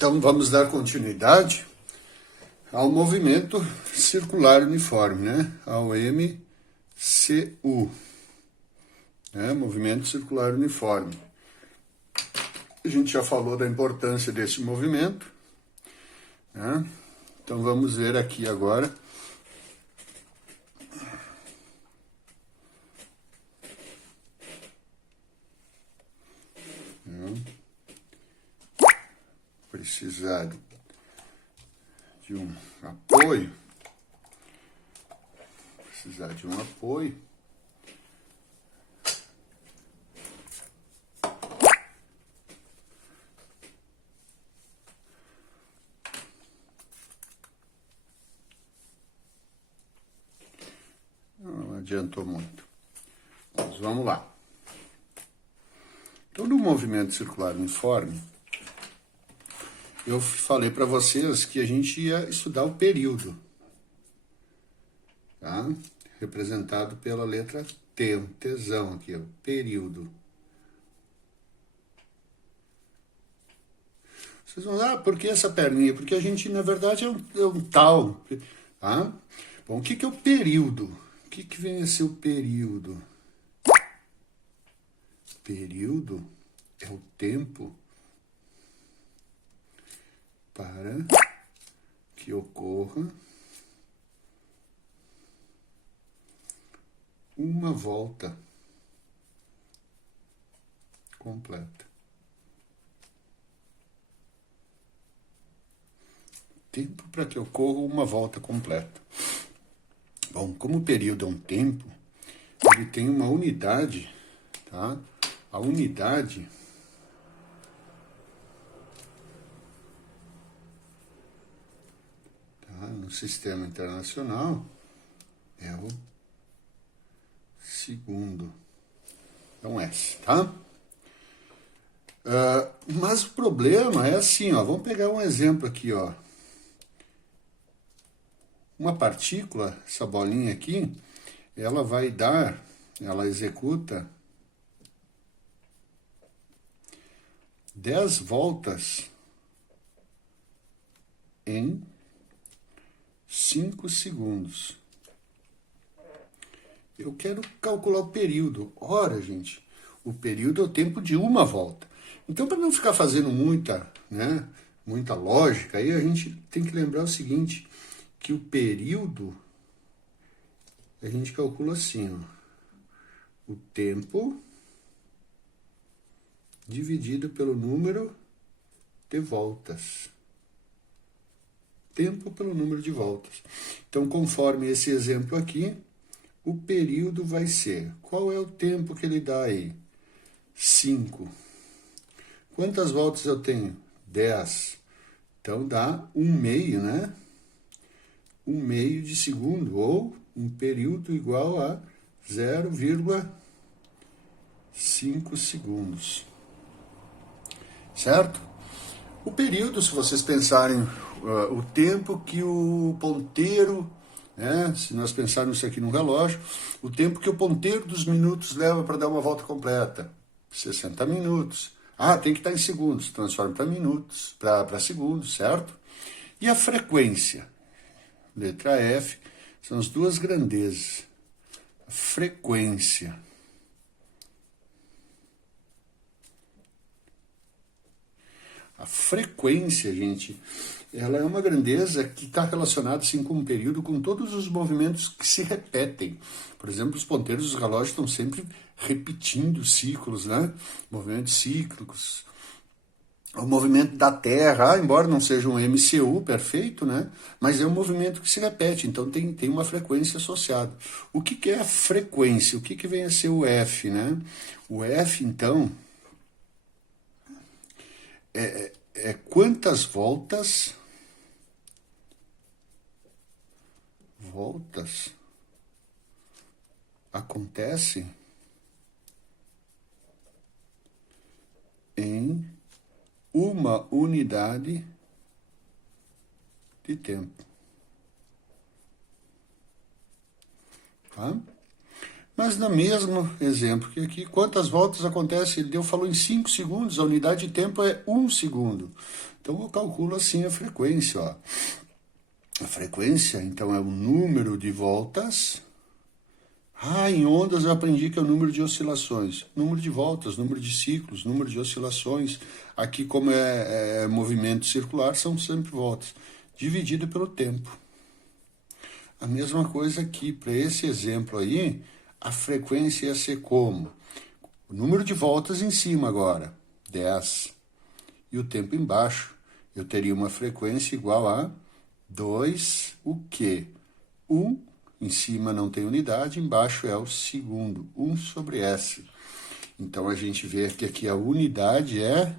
Então, vamos dar continuidade ao movimento circular uniforme, né? Ao MCU, né? Movimento circular uniforme. A gente já falou da importância desse movimento, né? Então, vamos ver aqui agora. Precisar de um apoio. Precisar de um apoio. Não adiantou muito. Mas vamos lá. Então, no movimento circular uniforme, eu falei para vocês que a gente ia estudar o período, tá? Representado pela letra T, um Tzão aqui, o período. Vocês vão dizer, por que essa perninha? Porque a gente, na verdade, é um tal, tá? Bom, o que é o período? O que vem a ser o período? Período é o tempo para que ocorra uma volta completa. Tempo para que ocorra uma volta completa. Bom, como o período é um tempo, ele tem uma unidade, tá? A unidade no sistema internacional é o segundo. Então, S, tá? Mas o problema é assim, ó. Vamos pegar um exemplo aqui, ó. Uma partícula, essa bolinha aqui, ela executa 10 voltas em 5 segundos. Eu quero calcular o período. Ora, gente, o período é o tempo de uma volta. Então, para não ficar fazendo muita lógica, aí a gente tem que lembrar o seguinte, que o período, a gente calcula assim, ó, o tempo dividido pelo número de voltas. Tempo pelo número de voltas. Então, conforme esse exemplo aqui, o período vai ser, qual é o tempo que ele dá aí? 5. Quantas voltas eu tenho? 10. Então, dá 1/2, né? 1/2 de segundo, ou um período igual a 0,5 segundos. Certo? O período, se vocês pensarem, o tempo que o ponteiro, né, se nós pensarmos isso aqui no relógio, o tempo que o ponteiro dos minutos leva para dar uma volta completa, 60 minutos. Tem que estar em segundos, transforma para minutos, para segundos, certo? E a frequência? Letra F, são as duas grandezas. A frequência. A frequência, gente, ela é uma grandeza que está relacionada, assim, com um período, com todos os movimentos que se repetem. Por exemplo, os ponteiros dos relógios estão sempre repetindo ciclos, né? Movimentos cíclicos. O movimento da Terra, embora não seja um MCU perfeito, né? Mas é um movimento que se repete, então tem uma frequência associada. O que é a frequência? O que vem a ser o F, né? O F, então, é quantas voltas acontece em uma unidade de tempo. Tá? Mas no mesmo exemplo que aqui, quantas voltas acontece? Ele falou em 5 segundos, a unidade de tempo é 1 segundo. Então eu calculo assim a frequência. Ó. A frequência, então, é o número de voltas. Em ondas eu aprendi que é o número de oscilações. Número de voltas, número de ciclos, número de oscilações. Aqui, como é movimento circular, são sempre voltas. Dividido pelo tempo. A mesma coisa aqui, para esse exemplo aí, a frequência ia ser como? O número de voltas em cima agora, 10. E o tempo embaixo, eu teria uma frequência igual a 2, o quê? 1, em cima não tem unidade, embaixo é o segundo, 1 sobre S. Então, a gente vê que aqui a unidade é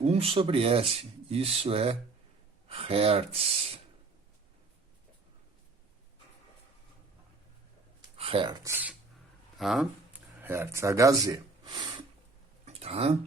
1 sobre S. Isso é Hertz. Hertz, tá? Hertz, Hz, tá?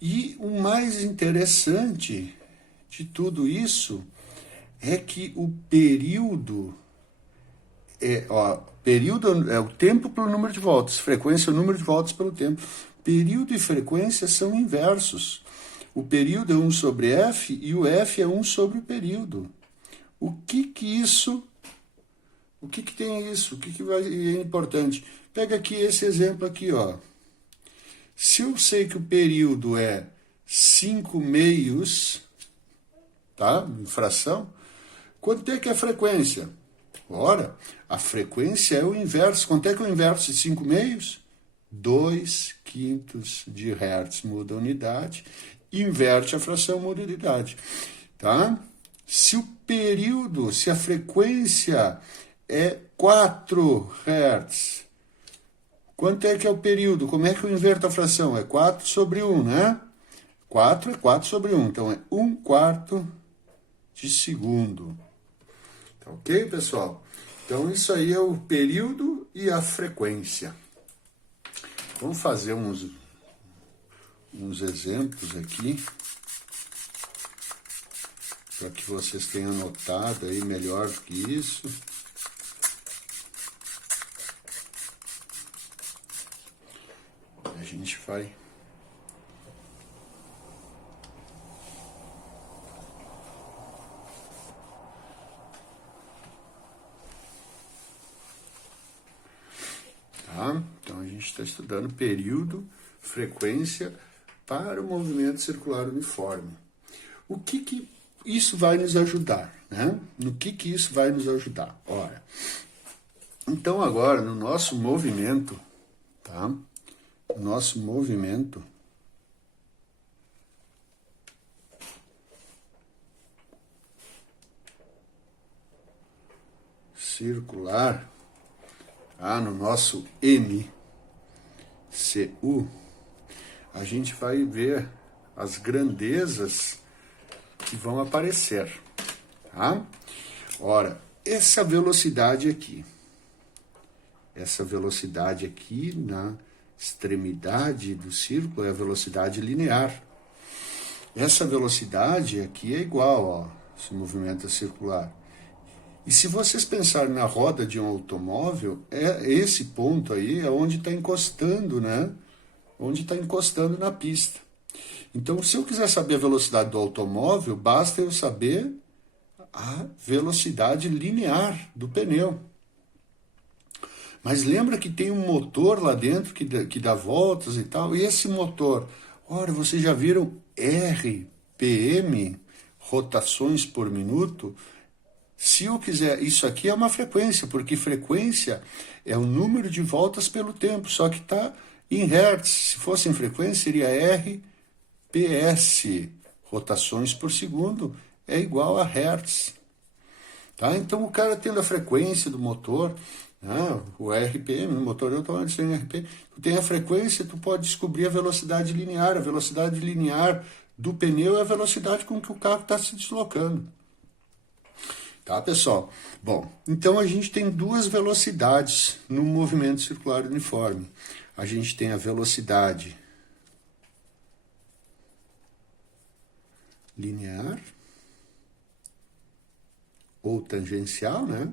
E o mais interessante de tudo isso é que o período período é o tempo pelo número de voltas, frequência é o número de voltas pelo tempo. Período e frequência são inversos. O período é 1 sobre F e o F é 1 sobre o período. O que tem isso? O que é importante? Pega aqui esse exemplo aqui, ó. Se eu sei que o período é 5 meios, tá? Em fração, quanto é que é a frequência? Ora, a frequência é o inverso. Quanto é que é o inverso de 5 meios? 2/5 de Hertz muda a unidade, inverte a fração, muda a unidade. Tá? Se a frequência é 4 Hz, quanto é que é o período? Como é que eu inverto a fração? É 4 sobre 1, né? 4 é 4 sobre 1, então é 1/4 de segundo. Tá ok, pessoal? Então, isso aí é o período e a frequência. Vamos fazer uns exemplos aqui, para que vocês tenham notado aí melhor do que isso. A gente vai... Tá? Então, a gente está estudando período, frequência para o movimento circular uniforme. O que isso vai nos ajudar? Né? No que isso vai nos ajudar? Ora, então agora, no nosso movimento, tá? Nosso movimento circular, tá? No nosso MCU, a gente vai ver as grandezas que vão aparecer, tá? Ora, essa velocidade aqui na extremidade do círculo é a velocidade linear. Essa velocidade aqui é igual, ó, esse movimento circular. E se vocês pensarem na roda de um automóvel, esse ponto aí é onde está encostando, né? Onde está encostando na pista. Então, se eu quiser saber a velocidade do automóvel, basta eu saber a velocidade linear do pneu. Mas lembra que tem um motor lá dentro que dá voltas e tal. E esse motor, ora, vocês já viram RPM, rotações por minuto? Se eu quiser, isso aqui é uma frequência, porque frequência é o número de voltas pelo tempo, só que está em Hertz. Se fosse em frequência, seria RPS, rotações por segundo, é igual a Hertz. Tá? Então, o cara tendo a frequência do motor, né, o RPM, o motor automático tem RPM, tu tem a frequência, tu pode descobrir a velocidade linear. A velocidade linear do pneu é a velocidade com que o carro está se deslocando. Tá, pessoal? Bom, então a gente tem duas velocidades no movimento circular uniforme. A gente tem a velocidade linear ou tangencial, né?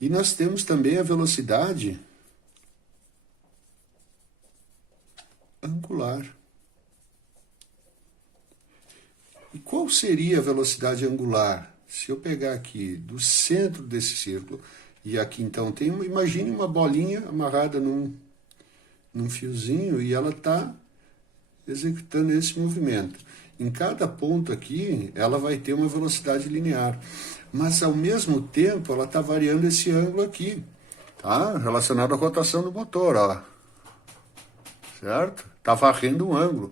E nós temos também a velocidade angular. E qual seria a velocidade angular? Se eu pegar aqui do centro desse círculo, e aqui então tem, imagine uma bolinha amarrada num fiozinho e ela está executando esse movimento. Em cada ponto aqui, ela vai ter uma velocidade linear, mas ao mesmo tempo ela está variando esse ângulo aqui, tá? Relacionado à rotação do motor, ó. Certo? Está varrendo um ângulo.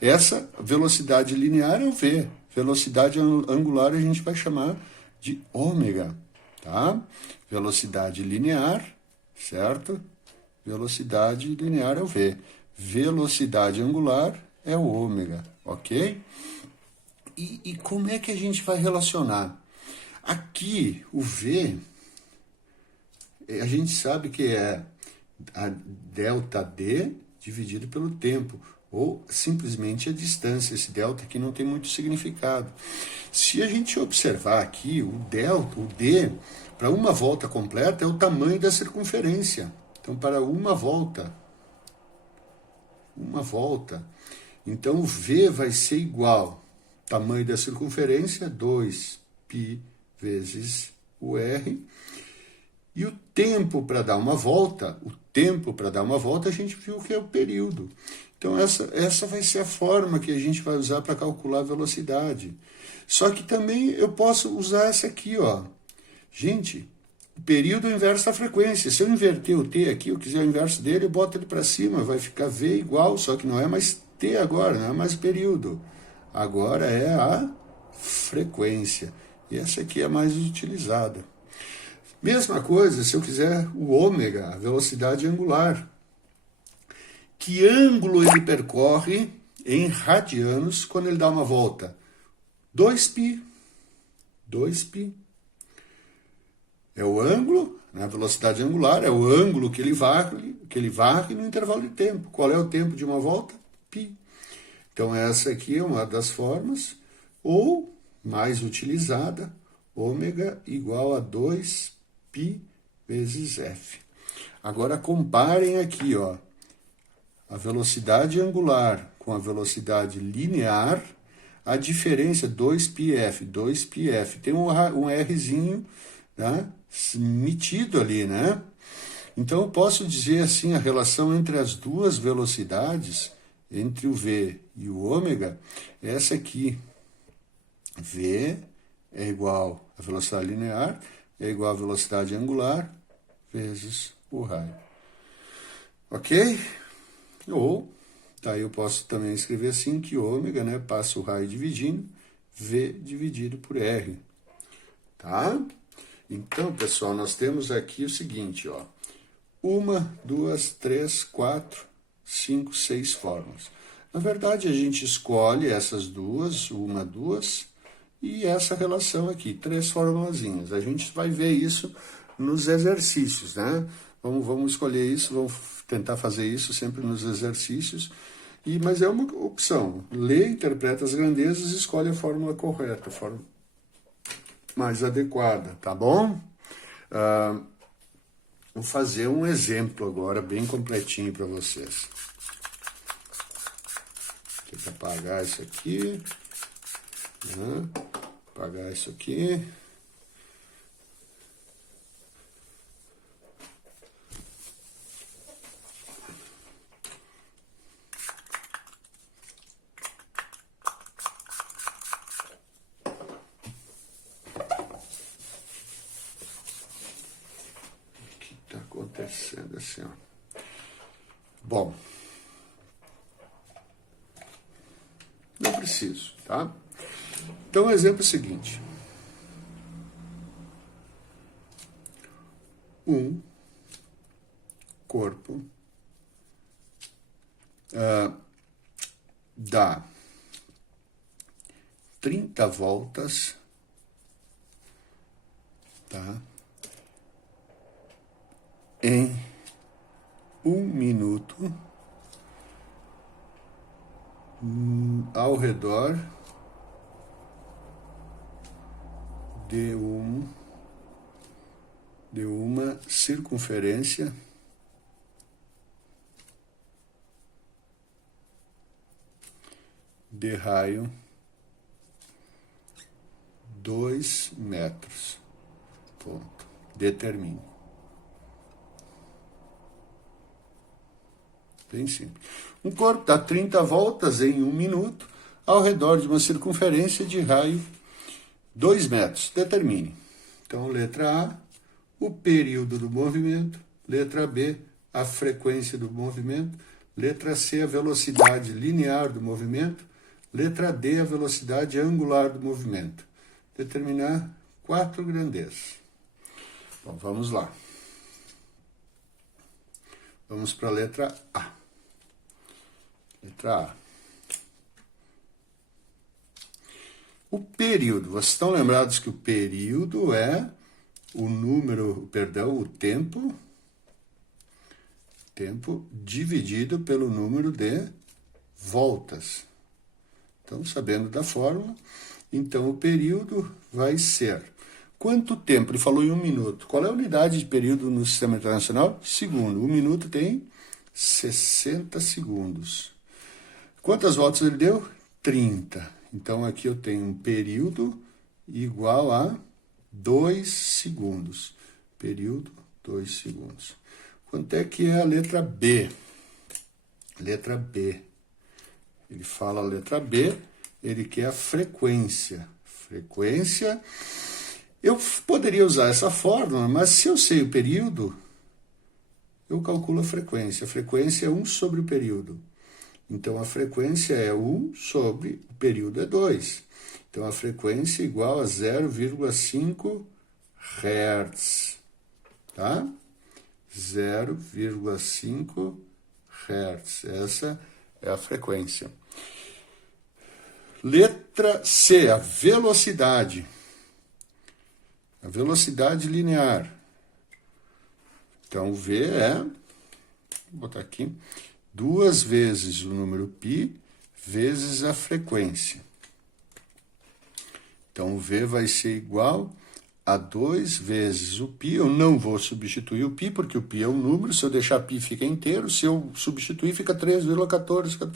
Essa velocidade linear é o V. Velocidade angular a gente vai chamar de ômega, tá? Velocidade linear, certo? Velocidade linear é o V. Velocidade angular é o ômega, ok? E como é que a gente vai relacionar? Aqui, o V, a gente sabe que é a delta D dividido pelo tempo, ou simplesmente a distância. Esse delta aqui não tem muito significado. Se a gente observar aqui, o delta, o D, para uma volta completa é o tamanho da circunferência. Então, para uma volta, então o V vai ser igual, tamanho da circunferência, 2π vezes o R, e o tempo para dar uma volta, a gente viu que é o período. Então, essa vai ser a forma que a gente vai usar para calcular a velocidade. Só que também eu posso usar essa aqui, ó. Gente, o período é o inverso da frequência. Se eu inverter o T aqui, eu quiser o inverso dele, eu boto ele para cima, vai ficar V igual, só que não é mais T agora, não é mais período. Agora é a frequência. E essa aqui é a mais utilizada. Mesma coisa se eu quiser o ômega, a velocidade angular. Que ângulo ele percorre em radianos quando ele dá uma volta? 2π. 2π. É o ângulo, na velocidade angular, é o ângulo que ele varre no intervalo de tempo. Qual é o tempo de uma volta? Π. Então, essa aqui é uma das formas, ou, mais utilizada, ômega igual a 2π vezes F. Agora, comparem aqui, ó, a velocidade angular com a velocidade linear, a diferença 2πf, 2πf, tem um Rzinho, né, metido ali, né? Então, eu posso dizer assim, a relação entre as duas velocidades, entre o V e o ômega, é essa aqui. V é igual a velocidade linear, é igual a velocidade angular, vezes o raio. Ok? Ou, daí eu posso também escrever assim, que ômega, né, passa o raio dividindo, V dividido por R. Tá? Então, pessoal, nós temos aqui o seguinte, ó. 1, 2, 3, 4, 5, 6 formas. Na verdade, a gente escolhe essas duas, 1, 2, e essa relação aqui, 3 formulazinhas. A gente vai ver isso nos exercícios, né? Vamos escolher isso, vamos tentar fazer isso sempre nos exercícios. Mas é uma opção. Lê, interpreta as grandezas e escolhe a fórmula correta, a fórmula mais adequada, tá bom? Vou fazer um exemplo agora, bem completinho para vocês. Tem que apagar isso aqui. Né? Apagar isso aqui. Acontecendo assim, ó. Bom, não preciso, tá? Então, o exemplo é o seguinte. Um corpo dá 30 voltas, tá? Em 1 minuto ao redor de um de uma circunferência de raio 2 metros. Ponto. Determine. Bem simples. Um corpo dá 30 voltas em 1 minuto ao redor de uma circunferência de raio 2 metros. Determine. Então, letra A, o período do movimento. Letra B, a frequência do movimento. Letra C, a velocidade linear do movimento. Letra D, a velocidade angular do movimento. Determinar 4 grandezas. Bom, vamos lá. Vamos para a letra A. Letra A. O período. Vocês estão lembrados que o período é o número, perdão, o tempo dividido pelo número de voltas. Então, sabendo da fórmula, então o período vai ser quanto tempo? Ele falou em 1 minuto. Qual é a unidade de período no Sistema Internacional? Segundo. 1 minuto tem 60 segundos. Quantas voltas ele deu? 30. Então, aqui eu tenho um período igual a 2 segundos. Período, 2 segundos. Quanto é que é a letra B? Letra B. Ele fala a letra B, ele quer a frequência. Frequência, eu poderia usar essa fórmula, mas se eu sei o período, eu calculo a frequência. A frequência é 1 sobre o período. Então, a frequência é 1 sobre o período é 2. Então, a frequência é igual a 0,5 Hz. Tá? 0,5 Hz. Essa é a frequência. Letra C, a velocidade. A velocidade linear. Então, o V é, vou botar aqui, 2 vezes o número π vezes a frequência. Então, o V vai ser igual a 2 vezes o π. Eu não vou substituir o π, porque o π é um número. Se eu deixar π, fica inteiro. Se eu substituir, fica 3,14.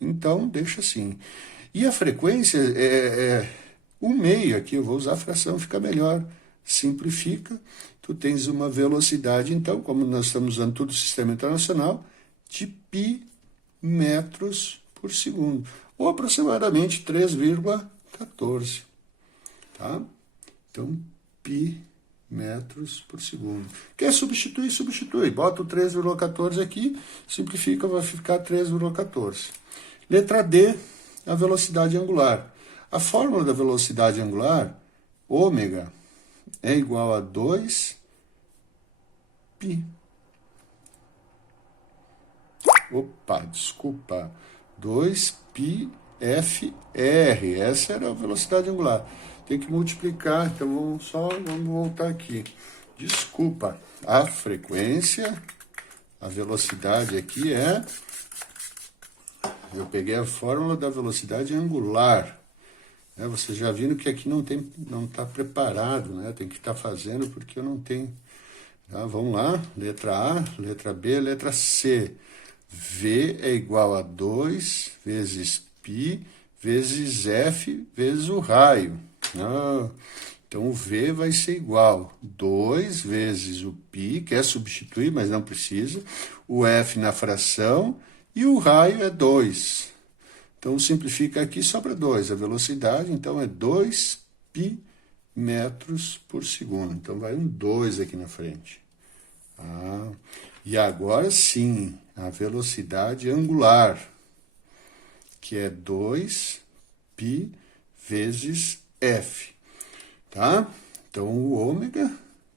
Então, deixa assim. E a frequência é 1/2 aqui. Eu vou usar a fração, fica melhor. Simplifica. Tu tens uma velocidade, então, como nós estamos usando tudo o Sistema Internacional, de π metros por segundo. Ou aproximadamente 3,14. Tá? Então, π metros por segundo. Quer substituir? Substitui. Bota o 3,14 aqui, simplifica, vai ficar 3,14. Letra D, a velocidade angular. A fórmula da velocidade angular, ômega, é igual a 2π. Opa, desculpa. 2πfr. Essa era a velocidade angular. Tem que multiplicar, então vamos voltar aqui. Desculpa, a frequência, a velocidade aqui é... Eu peguei a fórmula da velocidade angular. Vocês já viram que aqui não está preparado, né? Tem que estar fazendo porque eu não tenho. Tá, vamos lá, letra A, letra B, letra C. V é igual a 2 vezes π vezes f vezes o raio. Então, o V vai ser igual a 2 vezes o π, quer substituir, mas não precisa, o f na fração, e o raio é 2. Então, simplifica aqui, sobra 2. A velocidade, então, é 2π metros por segundo. Então, vai um 2 aqui na frente. E agora sim, a velocidade angular, que é 2π vezes f. Tá? Então, o ômega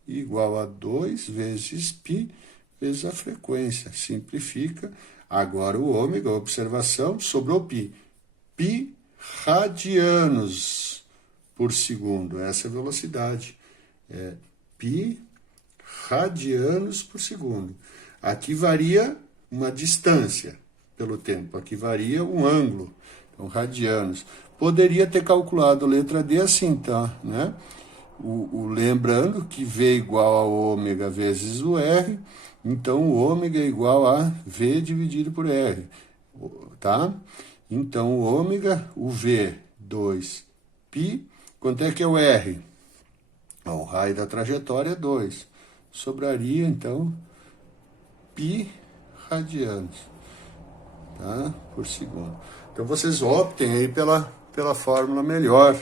igual a 2 vezes π vezes a frequência. Simplifica. Agora, o ômega, observação, sobrou π. Π radianos por segundo. Essa é a velocidade. É π radianos por segundo. Aqui varia uma distância pelo tempo. Aqui varia um ângulo. Então, radianos. Poderia ter calculado a letra D assim, tá? Né? lembrando que V igual a ômega vezes o R, então o ômega é igual a V dividido por R, tá? Então o ômega, o V, 2π, quanto é que é o R? O raio da trajetória é 2. Sobraria, então, π radianos, tá? Por segundo. Então vocês optem aí pela fórmula melhor,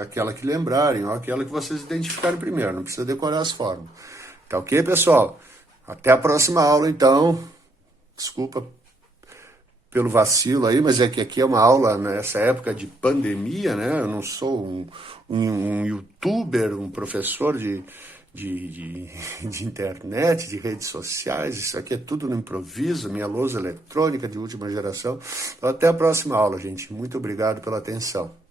aquela que lembrarem, ou aquela que vocês identificarem primeiro, não precisa decorar as fórmulas. Tá ok, pessoal? Até a próxima aula, então. Desculpa pelo vacilo aí, mas é que aqui é uma aula nessa época de pandemia, né? Eu não sou um youtuber, um professor de internet, de redes sociais, isso aqui é tudo no improviso, minha lousa eletrônica de última geração. Então, até a próxima aula, gente. Muito obrigado pela atenção.